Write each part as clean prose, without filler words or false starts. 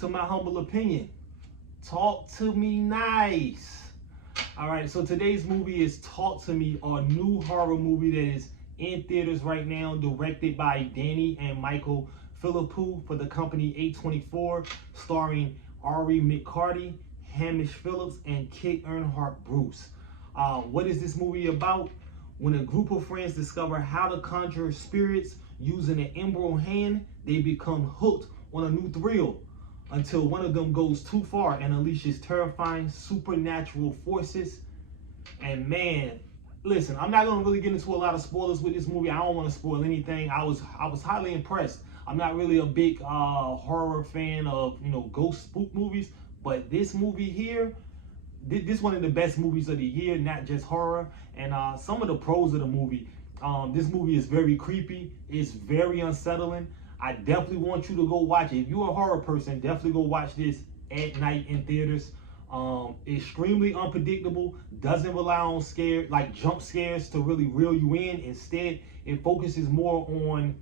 to my humble opinion. Talk to me nice. All right, so today's movie is Talk to Me, a new horror movie that is in theaters right now, directed by Danny and Michael Philippou for the company A24, starring McCarthy, Hamish Phillips, and Kit Erhart Bruce. What is this movie about? When a group of friends discover how to conjure spirits using an emerald hand, they become hooked on a new thrill until one of them goes too far and unleashes terrifying supernatural forces. And man, listen, I'm not gonna really get into a lot of spoilers with this movie. I don't want to spoil anything. I was highly impressed. I'm not really a big horror fan of ghost spook movies, but this movie here, this is one of the best movies of the year, not just horror. And some of the pros of the movie, this movie is very creepy. It's very unsettling. I definitely want you to go watch it. If you're a horror person, definitely go watch this at night in theaters. Extremely unpredictable, doesn't rely on jump scares to really reel you in. Instead, it focuses more on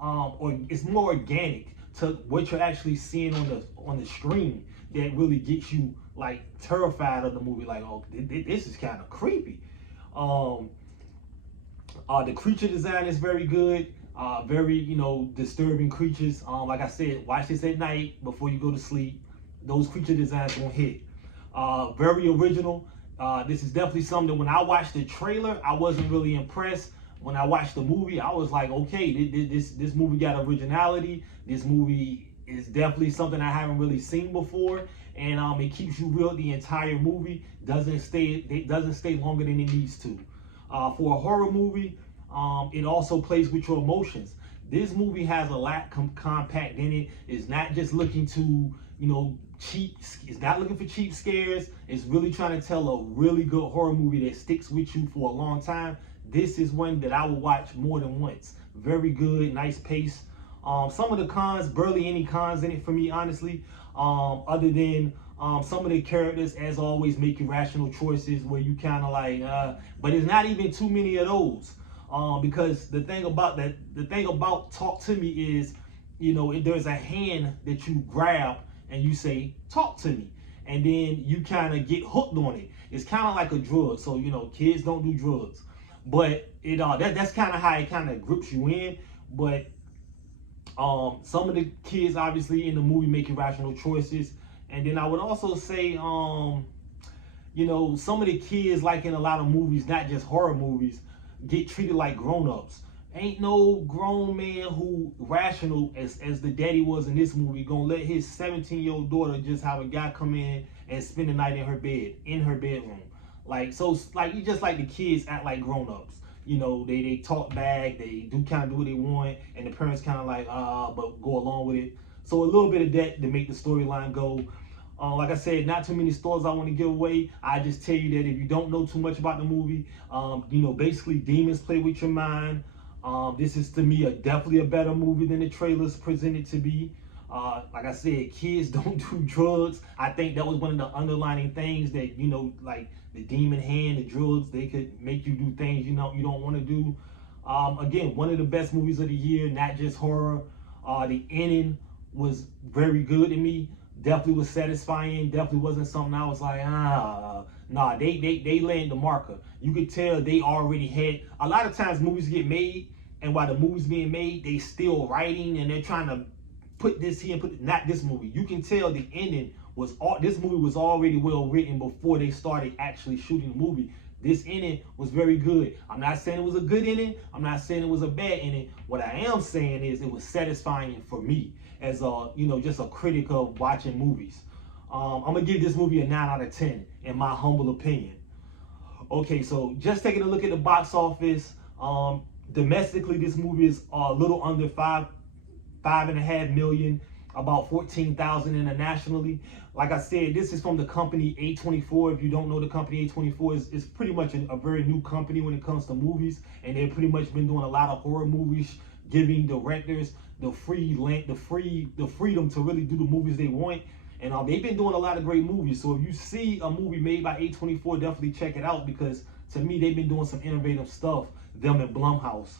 or it's more organic to what you're actually seeing on the screen, that really gets you like terrified of the movie. Like, oh, this is kind of creepy. The creature design is very good. Very disturbing creatures. Like I said, watch this at night before you go to sleep. Those creature designs won't hit. Very original. This is definitely something that when I watched the trailer, I wasn't really impressed. When I watched the movie, I was like, okay, this movie got originality. This movie is definitely something I haven't really seen before, and it keeps you real the entire movie. It doesn't stay longer than it needs to. For a horror movie, it also plays with your emotions. This movie has a lot compact in it. It's not just looking to it's not looking for cheap scares. It's really trying to tell a really good horror movie that sticks with you for a long time. This is one that I will watch more than once. Very good, nice pace. Some of the cons, barely any cons in it for me, honestly. Other than some of the characters, as always, make irrational choices where you kind of like, but it's not even too many of those. Because the thing about Talk to Me is, there's a hand that you grab and you say, talk to me. And then you kind of get hooked on it. It's kind of like a drug. So, kids don't do drugs. But that's kind of how it kind of grips you in. But some of the kids obviously in the movie make irrational choices. And then I would also say, some of the kids, like in a lot of movies, not just horror movies, get treated like grown-ups. Ain't no grown man who rational as the daddy was in this movie gonna let his 17-year-old daughter just have a guy come in and spend the night in her bedroom. You just like the kids act like grown-ups. They talk back, they do what they want, and the parents kind of like, but go along with it. So a little bit of that to make the storyline go. Like I said, not too many stories I want to give away. I just tell you that if you don't know too much about the movie, basically demons play with your mind. This is to me definitely a better movie than the trailers presented to be. Like I said, kids don't do drugs. I think that was one of the underlining things that, like the demon hand, the drugs, they could make you do things you don't want to do. Again, one of the best movies of the year, not just horror. The ending was very good to me. Definitely was satisfying. Definitely wasn't something I was like, nah. They landed the marker. You could tell they already had. A lot of times movies get made, and while the movie's being made, they still writing and they're trying to put this here and not this movie. You can tell the ending this movie was already well written before they started actually shooting the movie. This ending was very good. I'm not saying it was a good ending. I'm not saying it was a bad ending. What I am saying is it was satisfying for me as just a critic of watching movies. I'm gonna give this movie a 9 out of 10 in my humble opinion. Okay, so just taking a look at the box office. Domestically, this movie is a little under 5.5 million, about 14,000 internationally. Like I said, this is from the company A24. If you don't know the company A24, is pretty much a very new company when it comes to movies, and they've pretty much been doing a lot of horror movies, giving directors the freedom to really do the movies they want. And they've been doing a lot of great movies. So if you see a movie made by A24, definitely check it out, because to me, they've been doing some innovative stuff, them and Blumhouse.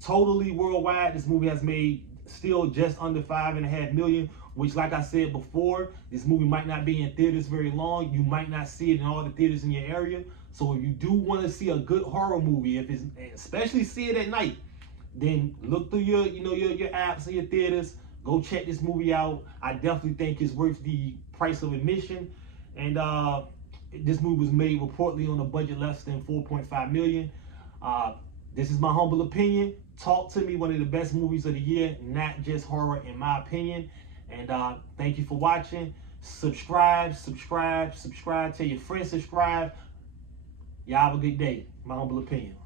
Totally worldwide, this movie has made still just under 5.5 million, which, like I said before, this movie might not be in theaters very long. You might not see it in all the theaters in your area. So if you do want to see a good horror movie, if it's, especially see it at night, then look through your, your apps and your theaters. Go check this movie out. I definitely think it's worth the price of admission. And this movie was made reportedly on a budget less than $4.5 million. This is my humble opinion. Talk to Me, one of the best movies of the year, not just horror in my opinion. And thank you for watching. Subscribe. Tell your friends subscribe. Y'all have a good day. My humble opinion.